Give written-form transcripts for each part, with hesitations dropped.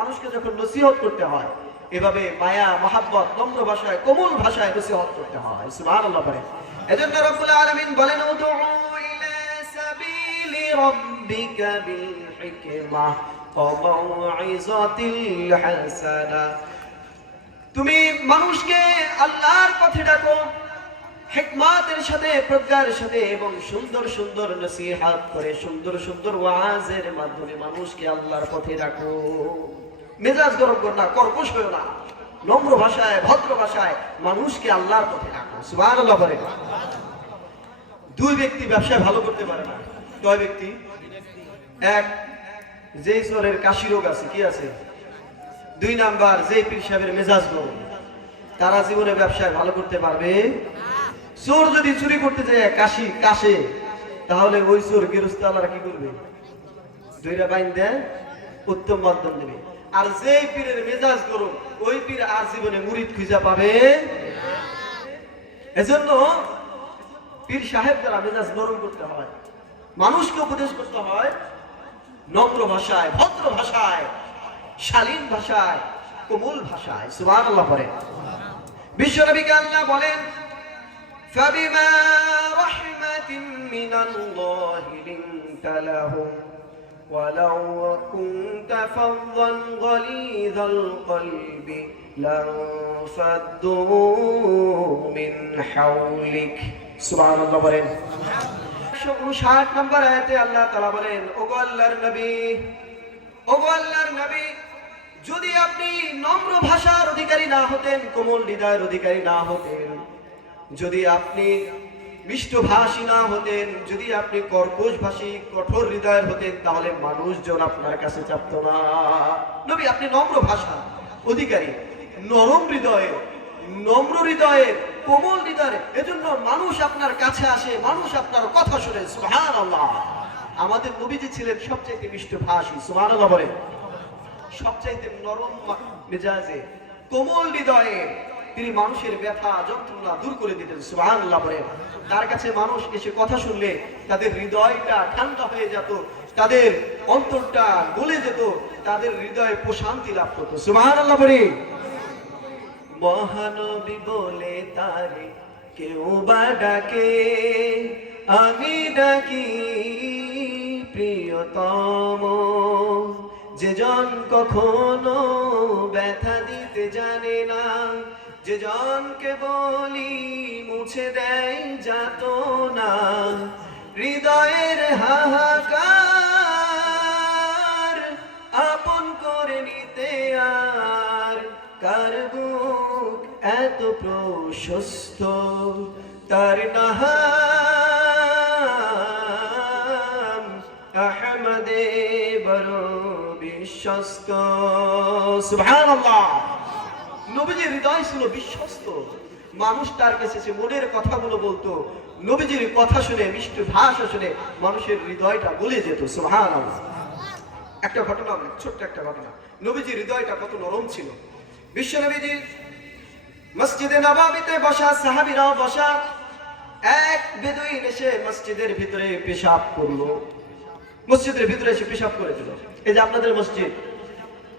মানুষকে যখন নসিহত করতে হয় এভাবে মায়া মহাব্বত নম্র ভাষায় কোমল ভাষায় নসিহত করতে হয়। সুবহানাল্লাহ বলেন। এজন্য রব্বুল আলামিন বলেন উদউ ইলা সাবিলি রাব্বিকা বিল হিকমাহ ওয়া মাউইযাতিল হাসানা, তুমি মানুষকে আল্লাহর পথে ডাকো হিকমতের সাথে, প্রজ্ঞার সাথে, এবং সুন্দর সুন্দর নসিহত করে, সুন্দর সুন্দর ওয়াজের মাধ্যমে মানুষকে আল্লাহর পথে ডাকো। মেজাজ গরম করো না, কর্কশ হয়ো না, নম্র ভাষায় ভদ্র ভাষায় মানুষকে আল্লাহর পথে ডাকো। সুবহানাল্লাহ বলে। দুই ব্যক্তি ব্যবসায় ভালো করতে পারে না। কয় ব্যক্তি? এক, যেই চোরের কাশি রোগ আছে, কি আছে? দুই নাম্বার, যেই পীর সাহেবের মেজাজ গরম, তারা জীবনে ব্যবসায় ভালো করতে পারবে? চোর যদি চুরি করতে যায় কাশে, তাহলে ওই চোর গেরস্তালারা কি করবে? দুইটা বাইন দেয়, উত্তম মাধ্যম দেবে। আর যেই পীরের মেজাজ গরম, ওই পীর আর জীবনে মুরিদ খুঁজা পাবে। এজন্য পীর সাহেব দ্বারা মেজাজ নরম করতে হয়, মানুষকে উপদেশ করতে হয় নম্র ভাষায়, ভদ্র ভাষায়, শালীন ভাষায়, কোমল ভাষায়। সুবহানাল্লাহ বলেন। বিশ্বনবীকে আল্লাহ বলেন ফাবিমা রাহমাতিন মিনাল্লাহি লিনতা লাহুম ওয়ালাউ কুনতা ফাযযান গালিযাল কলবি লানফাদ্দু মিন হাওলিক। সুবহানাল্লাহ বলেন। 159 নম্বর আয়াতে আল্লাহ তাআলা বলেন, ওগো আল্লাহর নবী, ওগো আল্লাহর নবী, যদি আপনি নম্র ভাষার অধিকারী না হতেন, কোমল হৃদয়ের অধিকারী না হতেন, যদি আপনি মিষ্টভাষী না হতেন, যদি আপনি কর্কশ ভাষী কঠোর হৃদয়ের হতেন, তাহলে মানুষজন আপনার কাছে চাপতো না। নবী, আপনি নম্র ভাষা অধিকারী, নরম হৃদয়ের, নম্র হৃদয়ের, কোমল হৃদয়ের, এজন্য মানুষ আপনার কাছে আসে, মানুষ আপনার কথা শুনে। সুবহানাল্লাহ। আমাদের নবীজি ছিলেন সবচেয়ে মিষ্টভাষী। সুবহানাল্লাহ বলে। সবচাইতে নরম মেজাজে, কোমল হৃদয়ে তিনি মানুষের ব্যথা যন্ত্রণা দূর করে দিতেন। সুবহানাল্লাহ বলে। তার কাছে মানুষ এসে কথা শুনলে তাদের হৃদয়টা ঠান্ডা হয়ে যেত, তাদের অন্তরটা গলে যেত, তাদের হৃদয়ে প্রশান্তি লাভ করত। সুবহানাল্লাহ বলে। মহানবী বলে তারে কেউ বা ডাকে, আমি ডাকি প্রিয়তম। যে জন কখনো ব্যথা দিতে জানে না, যে জনকে বলি মুছে দেয় যাতনা, হৃদয়ের হাহাকার আপন করে নিতে আর কার বুক এত প্রশস্ত, তার নাম আহমদে বড় বিশ্বস্ত। সুবহানাল্লাহ। নবীজির হৃদয় ছিল বিশ্বস্ত, মানুষ তার কাছে সে মনের কথাগুলো বলতো, নবীজির কথা শুনে, মিষ্টি ভাষা শুনে মানুষের হৃদয়টা গলে যেত। সুবহানাল্লাহ। একটা ঘটনা, ছোট্ট একটা ঘটনা, নবীজির হৃদয়টা কত নরম ছিল। বিশ্ব নবীজি মসজিদে নববীতে বসা, সাহাবীরাও বসা, এক বেদুইন এসে মসজিদের ভিতরে পেশাব করলো। মসজিদের ভিতরে এসে পেশাব করে দিল। এই যে আপনাদের মসজিদ,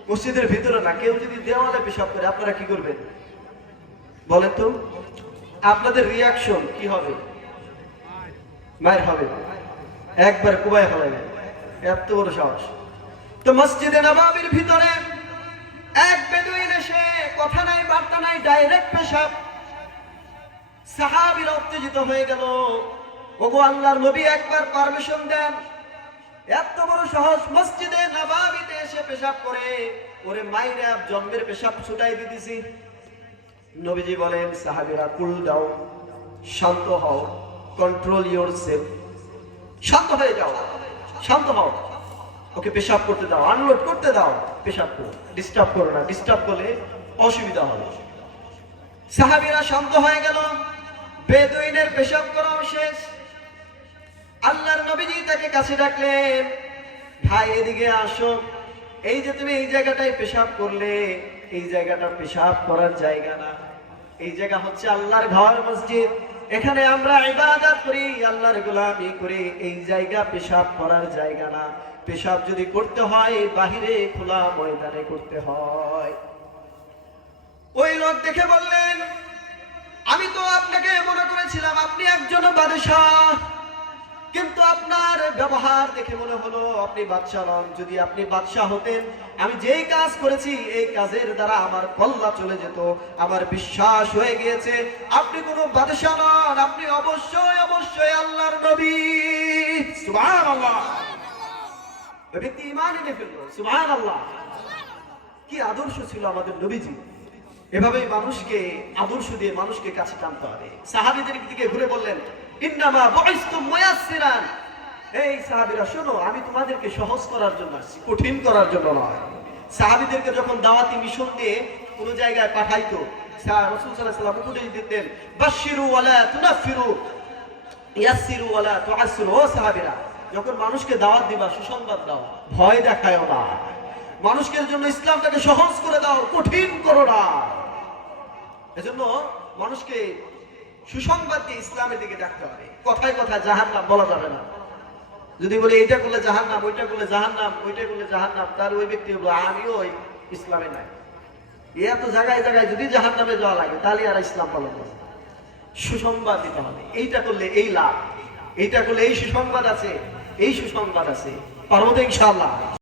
মসজিদের ভিতরে না, কেউ যদি দেওয়ালে পেশাব করে আপনারা কি করবেন বলেন তো? আপনাদের রিয়াকশন কি হবে? মায়ের হবে, একবার কুবায় ফেলাবেন, এত বড় সাহস। তো মসজিদে নববীর ভিতরে এক বেদুইন এসে কথা নাই বার্তা নাই, ডাইরেক্ট পেশাব। সাহাবীরা উত্তেজিত হয়ে গেল, ওগো আল্লাহর নবী একবার পারমিশন দেন, এত বড় সাহস মসজিদে নববীতে এসে পেশাব করে, ওরে মাইরা জন্মের পেশাব ছুটাই দিতেছি। নবীজি বলেন, সাহাবীরা কুল ডাউন, শান্ত হও, কন্ট্রোল ইয়োরসেলফ, শান্ত হয়ে যাও, শান্ত হও, ওকে পেশাব করতে দাও, আনলোড করতে দাও, পেশাব করো, ডিস্টার্ব করো না, ডিস্টার্ব করলে অসুবিধা হবে। সাহাবীরা শান্ত হয়ে গেল, বেদুইনের পেশাব করাও শেষ। আল্লাহর নবীজি তাকে কাছে ডাকলেন, ভাই এদিকে আসো, এই যে তুমি এই জায়গাটায় পেশাব করলে, এই জায়গাটা পেশাব করার জায়গা না, এই জায়গা হচ্ছে আল্লাহর ঘর, মসজিদ, এখানে আমরা ইবাদত করি, আল্লাহর গোলামি করি, এই জায়গা পেশাব করার জায়গা না। পেশাব যদি করতে হয় বাহিরে খোলা ময়দানে করতে হয়। ওই লোক দেখে বললেন, আমি তো আপনাকে মনে করেছিলাম আপনি একজন বাদশাহ, কিন্তু আপনার ব্যবহার দেখে মনে হলো আপনি বাদশাহ নন। যদি আপনি বাদশাহ হতেন, আমি যেই কাজ করেছি এই কাজের দ্বারা আমার কল্লা চলে যেত। আমার বিশ্বাস হয়ে গিয়েছে আপনি কোনো বাদশাহ নন, আপনি অবশ্যই অবশ্যই আল্লাহর নবী। সুবহানাল্লাহ। ওই ব্যক্তি ঈমান এনে ফেললো। সুবহানাল্লাহ। কি আদর্শ ছিল আমাদের নবীজি। এভাবেই মানুষকে আদর্শ দিয়ে মানুষকে কাছে টানতে হবে। সাহাবীদের দিকে ঘুরে বললেন, ইন্নামা বুইসতুম মুয়াসসিরান। এই সাহাবীরা শোনো, আমি তোমাদেরকে সহজ করার জন্য আসছি, কঠিন করার জন্য নয়। সাহাবীদেরকে যখন দাওয়াতি মিশন দিয়ে কোন জায়গায় পাঠাইতো, রাসূল সাল্লাল্লাহু আলাইহি ওয়াসাল্লাম উপদেশ দিতেন, বাশশিরু ওয়ালা তুনাফিরু, ইয়াসসিরু ওয়ালা তুআসসিরু। ও সাহাবীরা, যখন মানুষকে দাওয়াত দিবা সুসংবাদ দাও, ভয় দেখায়ও না। মানুষের জন্য ইসলামটাকে সহজ করে দাও, কঠিন করো না। এজন্য মানুষকে সুসংবাদ দিয়ে ইসলামের দিকে ডাকতে হবে। কথায় কথায় জাহান্নাম বলা যাবে না। যদি বলে এটা করলে জাহান্নাম, ওইটা করলে জাহান্নাম, ওইটা করলে জাহান্নাম, তার ওই ব্যক্তি বলবো আমিও ওই ইসলামে নাই। এত জায়গায় জায়গায় যদি জাহান্নামে যাওয়া লাগে তাহলে আর ইসলাম পালন করবে। সুসংবাদ দিতে হবে, এইটা করলে এই লাভ, এইটা করলে এই সুসংবাদ আছে, এই সুসংবাদ আছে। পারবো তো ইনশাআল্লাহ।